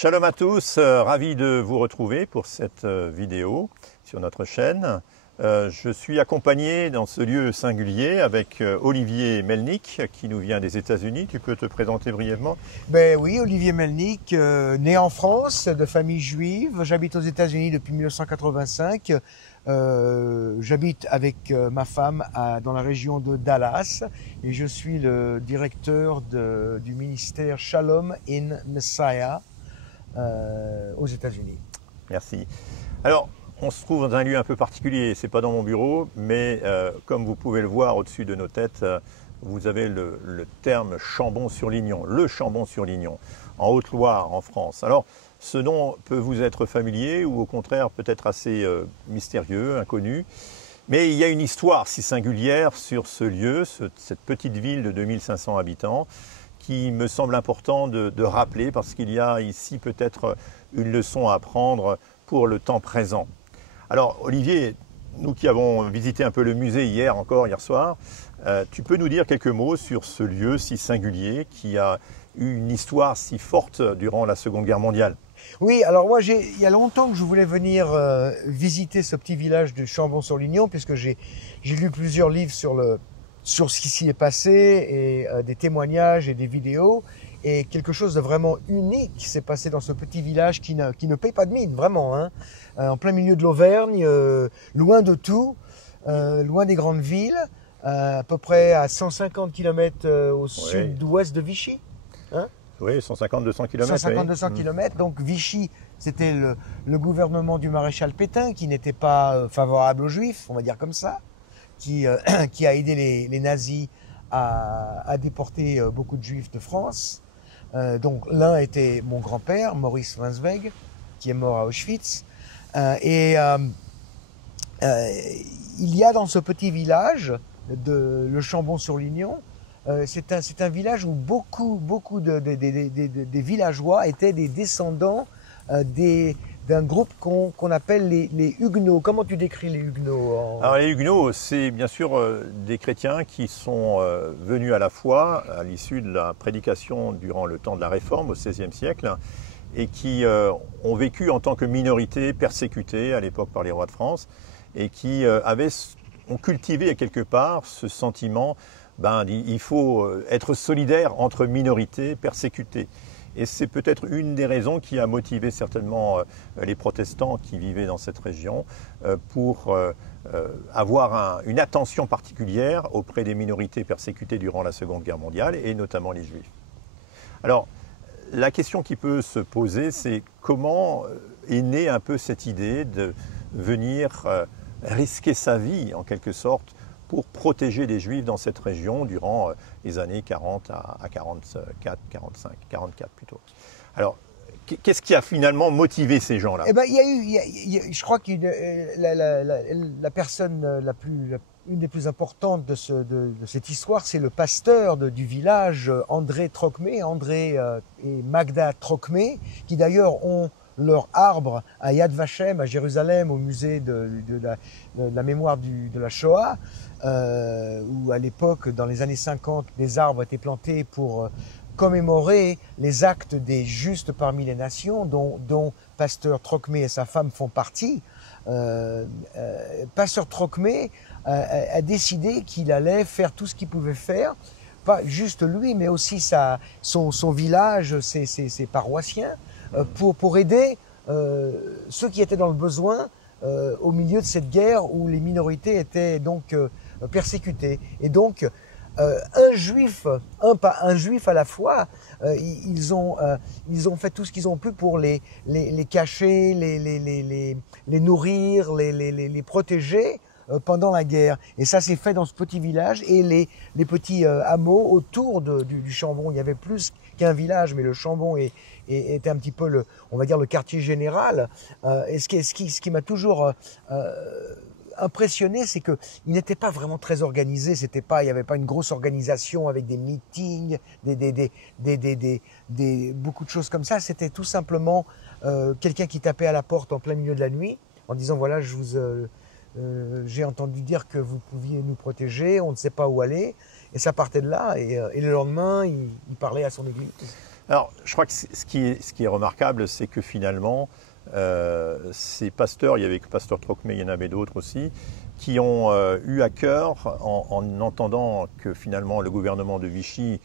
Shalom à tous, ravi de vous retrouver pour cette vidéo sur notre chaîne. Je suis accompagné dans ce lieu singulier avec Olivier Melnick qui nous vient des États-Unis. Tu peux te présenter brièvement? Ben oui, Olivier Melnick, né en France, de famille juive. J'habite aux États-Unis depuis 1985. J'habite avec ma femme dans la région de Dallas et je suis le directeur du ministère Shalom in Messiah aux États-Unis. Merci. Alors, on se trouve dans un lieu un peu particulier. C'est pas dans mon bureau, mais comme vous pouvez le voir au-dessus de nos têtes, vous avez le terme Chambon-sur-Lignon, le Chambon-sur-Lignon, en Haute-Loire, en France. Alors, ce nom peut vous être familier ou au contraire peut-être assez mystérieux, inconnu. Mais il y a une histoire si singulière sur ce lieu, cette petite ville de 2500 habitants, qui me semble important de rappeler parce qu'il y a ici peut-être une leçon à apprendre pour le temps présent. Alors Olivier, nous qui avons visité un peu le musée hier soir, tu peux nous dire quelques mots sur ce lieu si singulier qui a eu une histoire si forte durant la Seconde Guerre mondiale? Oui, alors moi, il y a longtemps que je voulais venir visiter ce petit village de Chambon-sur-Lignon puisque j'ai lu plusieurs livres sur ce qui s'y est passé et des témoignages et des vidéos. Et quelque chose de vraiment unique s'est passé dans ce petit village qui ne paye pas de mine, vraiment, hein, en plein milieu de l'Auvergne, loin de tout, loin des grandes villes, à peu près à 150 km au sud-ouest de Vichy. Hein. Oui, 150-200 km. 150-200 km. Donc Vichy, c'était le gouvernement du maréchal Pétain qui n'était pas favorable aux Juifs, on va dire comme ça, qui a aidé les nazis à déporter beaucoup de Juifs de France. Donc l'un était mon grand-père, Maurice Wenzweg, qui est mort à Auschwitz. Il y a dans ce petit village de Le Chambon-sur-Lignon, c'est un village où beaucoup des villageois étaient des descendants d'un groupe qu'on appelle les Huguenots. Comment tu décris les Huguenots? Alors les Huguenots, c'est bien sûr des chrétiens qui sont venus à la foi à l'issue de la prédication durant le temps de la Réforme au XVIe siècle et qui ont vécu en tant que minorité persécutée à l'époque par les rois de France et qui ont cultivé quelque part ce sentiment il faut être solidaire entre minorités persécutées. Et c'est peut-être une des raisons qui a motivé certainement les protestants qui vivaient dans cette région pour avoir une attention particulière auprès des minorités persécutées durant la Seconde Guerre mondiale et notamment les Juifs. Alors, la question qui peut se poser, c'est comment est née un peu cette idée de venir risquer sa vie en quelque sorte pour protéger les Juifs dans cette région durant les années 40 à 44, 45, 44 plutôt. Alors, qu'est-ce qui a finalement motivé ces gens-là? Eh ben, je crois que la personne une des plus importantes de cette histoire, c'est le pasteur du village, André Trocmé, André et Magda Trocmé, qui d'ailleurs ont leur arbre à Yad Vashem, à Jérusalem, au musée de la mémoire de la Shoah, où à l'époque, dans les années 50, des arbres étaient plantés pour commémorer les actes des justes parmi les nations, dont Pasteur Trocmé et sa femme font partie. Pasteur Trocmé a décidé qu'il allait faire tout ce qu'il pouvait faire, pas juste lui, mais aussi son village, ses paroissiens, pour aider ceux qui étaient dans le besoin au milieu de cette guerre où les minorités étaient donc persécutées. Et donc, un juif à la fois, ils ont fait tout ce qu'ils ont pu pour les cacher, les nourrir, les protéger pendant la guerre. Et ça s'est fait dans ce petit village et les petits hameaux autour du Chambon. Il y avait plus qu'un village, mais le Chambon était un petit peu on va dire le quartier général. Et ce qui m'a toujours impressionné, c'est que il n'était pas vraiment très organisé. Il y avait pas une grosse organisation avec des meetings, beaucoup de choses comme ça. C'était tout simplement quelqu'un qui tapait à la porte en plein milieu de la nuit en disant voilà, j'ai entendu dire que vous pouviez nous protéger, on ne sait pas où aller. Et ça partait de là. Et le lendemain, il parlait à son église. Alors, je crois que ce qui est remarquable, c'est que finalement, ces pasteurs, il y avait que Pasteur Trocmé, il y en avait d'autres aussi, qui ont eu à cœur, en entendant que finalement le gouvernement de Vichy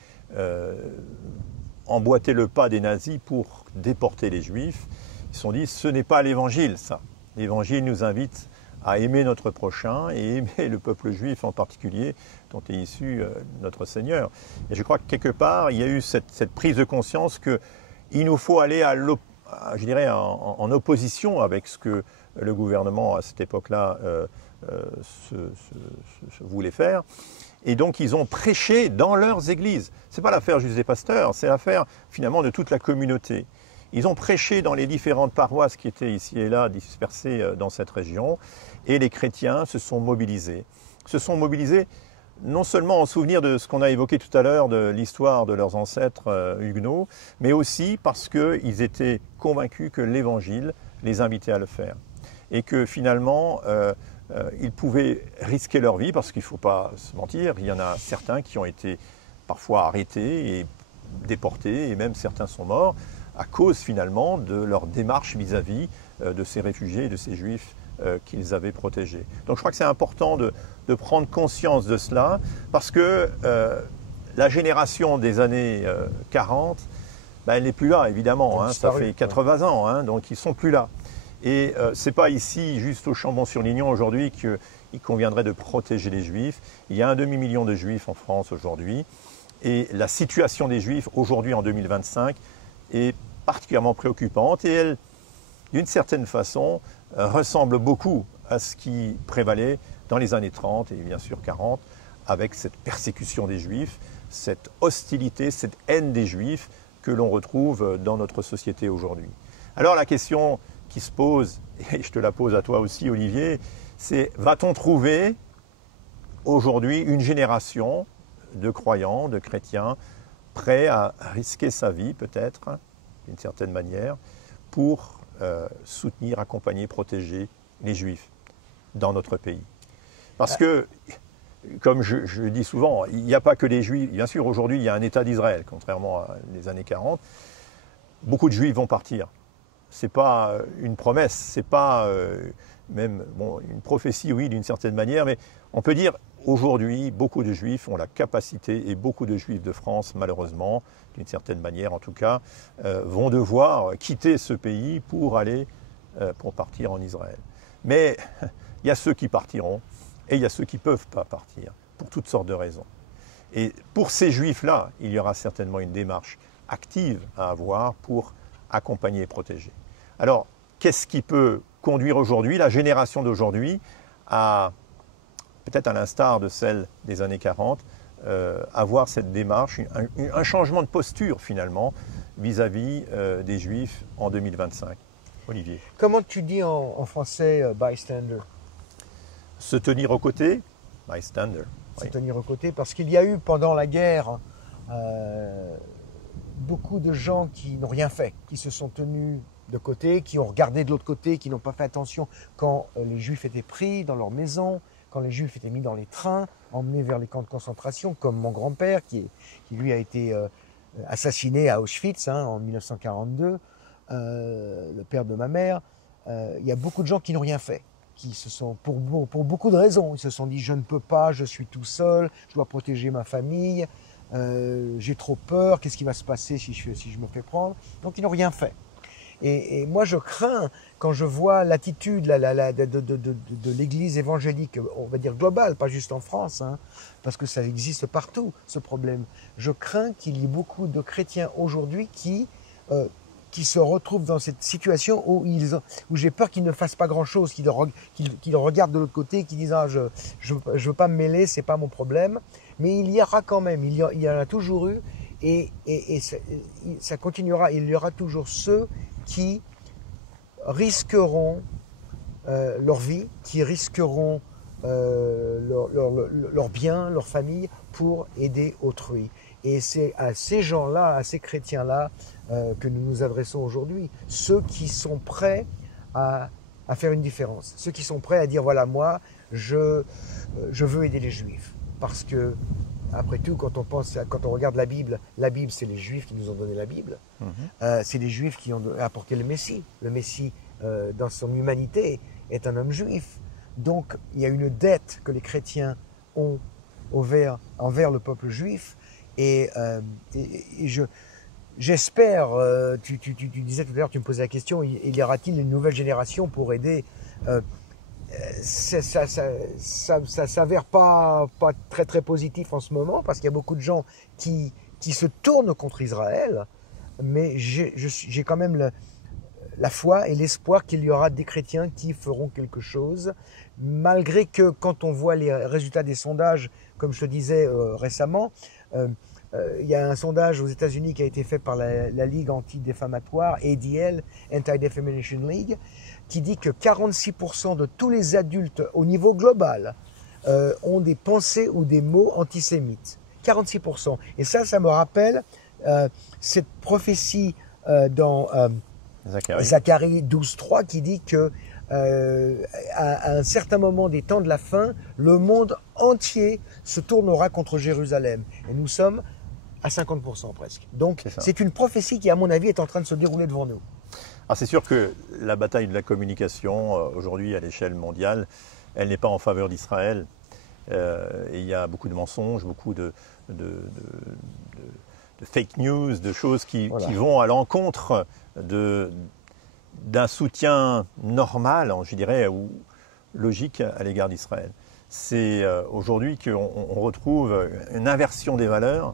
emboîtait le pas des nazis pour déporter les Juifs, ils se sont dit, ce n'est pas l'Évangile, ça. L'Évangile nous invite à aimer notre prochain et aimer le peuple juif en particulier, dont est issu notre Seigneur. Et je crois que quelque part, il y a eu cette prise de conscience qu'il nous faut aller je dirais en opposition avec ce que le gouvernement à cette époque-là se voulait faire. Et donc ils ont prêché dans leurs églises. Ce n'est pas l'affaire juste des pasteurs, c'est l'affaire finalement de toute la communauté. Ils ont prêché dans les différentes paroisses qui étaient ici et là dispersées dans cette région, et les chrétiens se sont mobilisés. Se sont mobilisés non seulement en souvenir de ce qu'on a évoqué tout à l'heure, de l'histoire de leurs ancêtres huguenots, mais aussi parce qu'ils étaient convaincus que l'Évangile les invitait à le faire. Et que finalement, ils pouvaient risquer leur vie, parce qu'il ne faut pas se mentir, il y en a certains qui ont été parfois arrêtés et déportés, et même certains sont morts, à cause finalement de leur démarche vis-à-vis de ces réfugiés et de ces juifs qu'ils avaient protégés. Donc je crois que c'est important de prendre conscience de cela, parce que la génération des années 40, elle n'est plus là évidemment, hein, ça fait 80 ans, hein, donc ils ne sont plus là. Et ce n'est pas ici, juste au Chambon-sur-Lignon aujourd'hui, qu'il conviendrait de protéger les juifs. Il y a 1 demi-million de juifs en France aujourd'hui, et la situation des juifs aujourd'hui en 2025 est particulièrement préoccupante, et elle, d'une certaine façon, ressemble beaucoup à ce qui prévalait dans les années 30 et bien sûr 40, avec cette persécution des Juifs, cette hostilité, cette haine des Juifs que l'on retrouve dans notre société aujourd'hui. Alors la question qui se pose, et je te la pose à toi aussi Olivier, c'est va-t-on trouver aujourd'hui une génération de croyants, de chrétiens, prêts à risquer sa vie peut-être, d'une certaine manière, pour soutenir, accompagner, protéger les Juifs dans notre pays. Parce que, comme je dis souvent, il n'y a pas que les Juifs. Bien sûr, aujourd'hui, il y a un État d'Israël, contrairement à les années 40. Beaucoup de Juifs vont partir. Ce n'est pas une promesse, ce n'est pas même une prophétie, oui, d'une certaine manière, mais on peut dire, aujourd'hui, beaucoup de Juifs ont la capacité, et beaucoup de Juifs de France, malheureusement, d'une certaine manière en tout cas, vont devoir quitter ce pays pour partir en Israël. Mais il y a ceux qui partiront, et il y a ceux qui ne peuvent pas partir, pour toutes sortes de raisons. Et pour ces Juifs-là, il y aura certainement une démarche active à avoir pour accompagner et protéger. Alors, qu'est-ce qui peut conduire aujourd'hui, la génération d'aujourd'hui, à, peut-être à l'instar de celle des années 40, avoir cette démarche, un changement de posture finalement vis-à-vis des Juifs en 2025. Olivier. Comment tu dis en français bystander? Se tenir aux côtés, bystander. Se tenir aux côtés, parce qu'il y a eu pendant la guerre beaucoup de gens qui n'ont rien fait, qui se sont tenus de côté, qui ont regardé de l'autre côté, qui n'ont pas fait attention quand les Juifs étaient pris dans leur maison, quand les Juifs étaient mis dans les trains, emmenés vers les camps de concentration, comme mon grand-père qui lui a été assassiné à Auschwitz en 1942, le père de ma mère. Il y a beaucoup de gens qui n'ont rien fait, qui se sont, pour beaucoup de raisons, ils se sont dit je ne peux pas, je suis tout seul, je dois protéger ma famille, j'ai trop peur, qu'est-ce qui va se passer si je me fais prendre? Donc ils n'ont rien fait. Et moi, je crains, quand je vois l'attitude de l'Église évangélique, on va dire globale, pas juste en France, hein, parce que ça existe partout, ce problème. Je crains qu'il y ait beaucoup de chrétiens aujourd'hui qui se retrouvent dans cette situation où j'ai peur qu'ils ne fassent pas grand-chose, qu'ils regardent de l'autre côté, qu'ils disent « Ah, je veux pas me mêler, c'est pas mon problème ». Mais il y aura quand même, il y en a toujours eu, et ça continuera, il y aura toujours ceux qui risqueront leur vie, qui risqueront leur bien, leur famille pour aider autrui. Et c'est à ces gens-là, à ces chrétiens-là que nous nous adressons aujourd'hui. Ceux qui sont prêts à faire une différence. Ceux qui sont prêts à dire, voilà, moi, je veux aider les Juifs. Parce que Après tout, quand on regarde la Bible, c'est les Juifs qui nous ont donné la Bible. C'est les Juifs qui ont apporté le Messie. Le Messie, dans son humanité, est un homme juif. Donc, il y a une dette que les chrétiens ont envers le peuple juif. Et j'espère, tu disais tout à l'heure, tu me posais la question, y aura-t-il une nouvelle génération pour aider ça s'avère pas très très positif en ce moment parce qu'il y a beaucoup de gens qui se tournent contre Israël, mais j'ai quand même la foi et l'espoir qu'il y aura des chrétiens qui feront quelque chose, malgré que quand on voit les résultats des sondages, comme je te disais récemment, il y a un sondage aux États-Unis qui a été fait par la Ligue anti-défamatoire, ADL, Anti-Defamation League, qui dit que 46% de tous les adultes au niveau global ont des pensées ou des mots antisémites. 46%. Et ça me rappelle cette prophétie dans Zacharie 12.3 qui dit que à un certain moment des temps de la fin, le monde entier se tournera contre Jérusalem. Et nous sommes à 50% presque. Donc c'est une prophétie qui, à mon avis, est en train de se dérouler devant nous. Alors c'est sûr que la bataille de la communication aujourd'hui à l'échelle mondiale, elle n'est pas en faveur d'Israël. Il y a beaucoup de mensonges, beaucoup de fake news, de choses qui vont à l'encontre d'un soutien normal, je dirais, ou logique à l'égard d'Israël. C'est aujourd'hui qu'on retrouve une inversion des valeurs,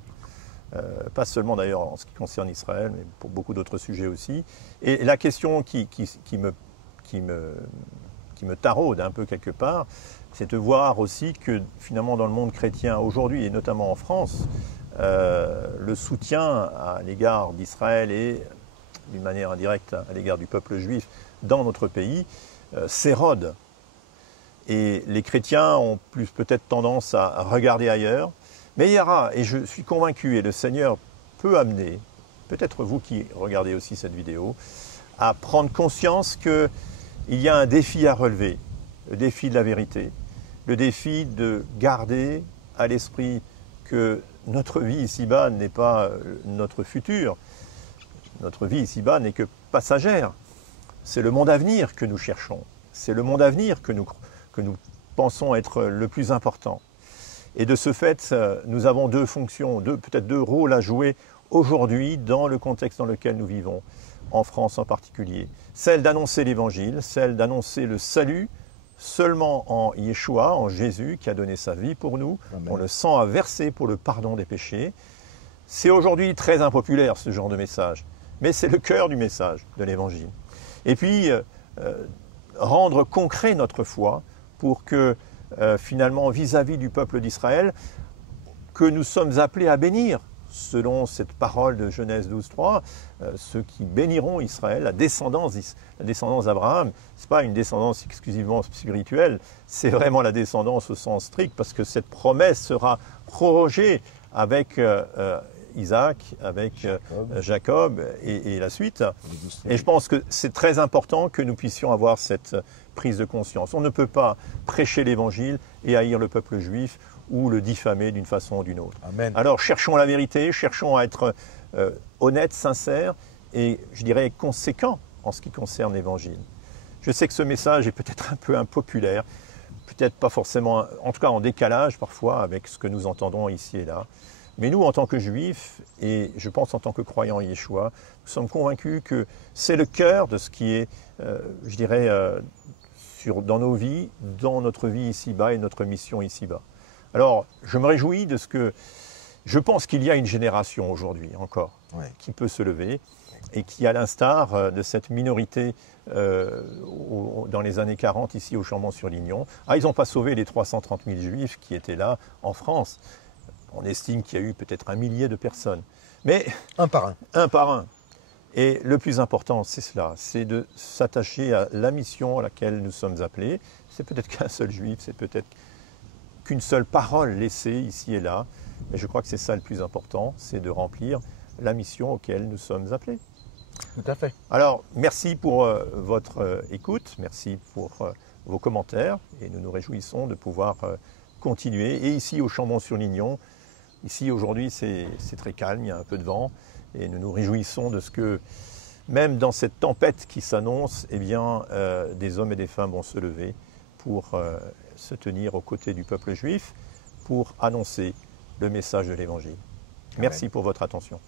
pas seulement d'ailleurs en ce qui concerne Israël, mais pour beaucoup d'autres sujets aussi. Et la question qui me taraude un peu quelque part, c'est de voir aussi que finalement dans le monde chrétien aujourd'hui, et notamment en France, le soutien à l'égard d'Israël et d'une manière indirecte à l'égard du peuple juif dans notre pays s'érode. Et les chrétiens ont plus peut-être tendance à regarder ailleurs. Mais il y aura, et je suis convaincu, et le Seigneur peut amener, peut-être vous qui regardez aussi cette vidéo, à prendre conscience qu'il y a un défi à relever, le défi de la vérité, le défi de garder à l'esprit que notre vie ici-bas n'est pas notre futur. Notre vie ici-bas n'est que passagère. C'est le monde à venir que nous cherchons. C'est le monde à venir que nous pensons être le plus important. Et de ce fait, nous avons deux fonctions, peut-être deux rôles à jouer aujourd'hui dans le contexte dans lequel nous vivons, en France en particulier. Celle d'annoncer l'Évangile, celle d'annoncer le salut seulement en Yeshua, en Jésus, qui a donné sa vie pour nous. Amen. On le sang a versé pour le pardon des péchés. C'est aujourd'hui très impopulaire ce genre de message, mais c'est le cœur du message de l'Évangile. Et puis, rendre concret notre foi pour que finalement, vis-à-vis du peuple d'Israël, que nous sommes appelés à bénir, selon cette parole de Genèse 12.3, ceux qui béniront Israël, la descendance d'Abraham. Ce n'est pas une descendance exclusivement spirituelle, c'est vraiment la descendance au sens strict, parce que cette promesse sera prorogée avec Isaac, avec Jacob et la suite. Et je pense que c'est très important que nous puissions avoir cette prise de conscience. On ne peut pas prêcher l'Évangile et haïr le peuple juif ou le diffamer d'une façon ou d'une autre. Amen. Alors cherchons la vérité, cherchons à être honnêtes, sincères et je dirais conséquents en ce qui concerne l'Évangile. Je sais que ce message est peut-être un peu impopulaire, peut-être pas forcément, en tout cas en décalage parfois avec ce que nous entendons ici et là. Mais nous, en tant que Juifs, et je pense en tant que croyants en Yeshua, nous sommes convaincus que c'est le cœur de ce qui est, je dirais, dans nos vies, dans notre vie ici-bas et notre mission ici-bas. Alors, je me réjouis de ce que... Je pense qu'il y a une génération aujourd'hui encore qui peut se lever et qui, à l'instar de cette minorité dans les années 40 ici au Chambon-sur-Lignon, ils n'ont pas sauvé les 330 000 Juifs qui étaient là en France. On estime qu'il y a eu peut-être 1 millier de personnes. Mais un par un. Un par un. Et le plus important, c'est cela, c'est de s'attacher à la mission à laquelle nous sommes appelés. C'est peut-être qu'un seul juif, c'est peut-être qu'une seule parole laissée ici et là. Mais je crois que c'est ça le plus important, c'est de remplir la mission auquel nous sommes appelés. Tout à fait. Alors, merci pour votre écoute, merci pour vos commentaires. Et nous nous réjouissons de pouvoir continuer. Et ici, au Chambon-sur-Lignon, Ici, aujourd'hui, c'est très calme, il y a un peu de vent, et nous nous réjouissons de ce que, même dans cette tempête qui s'annonce, eh bien, des hommes et des femmes vont se lever pour se tenir aux côtés du peuple juif, pour annoncer le message de l'Évangile. Merci pour votre attention.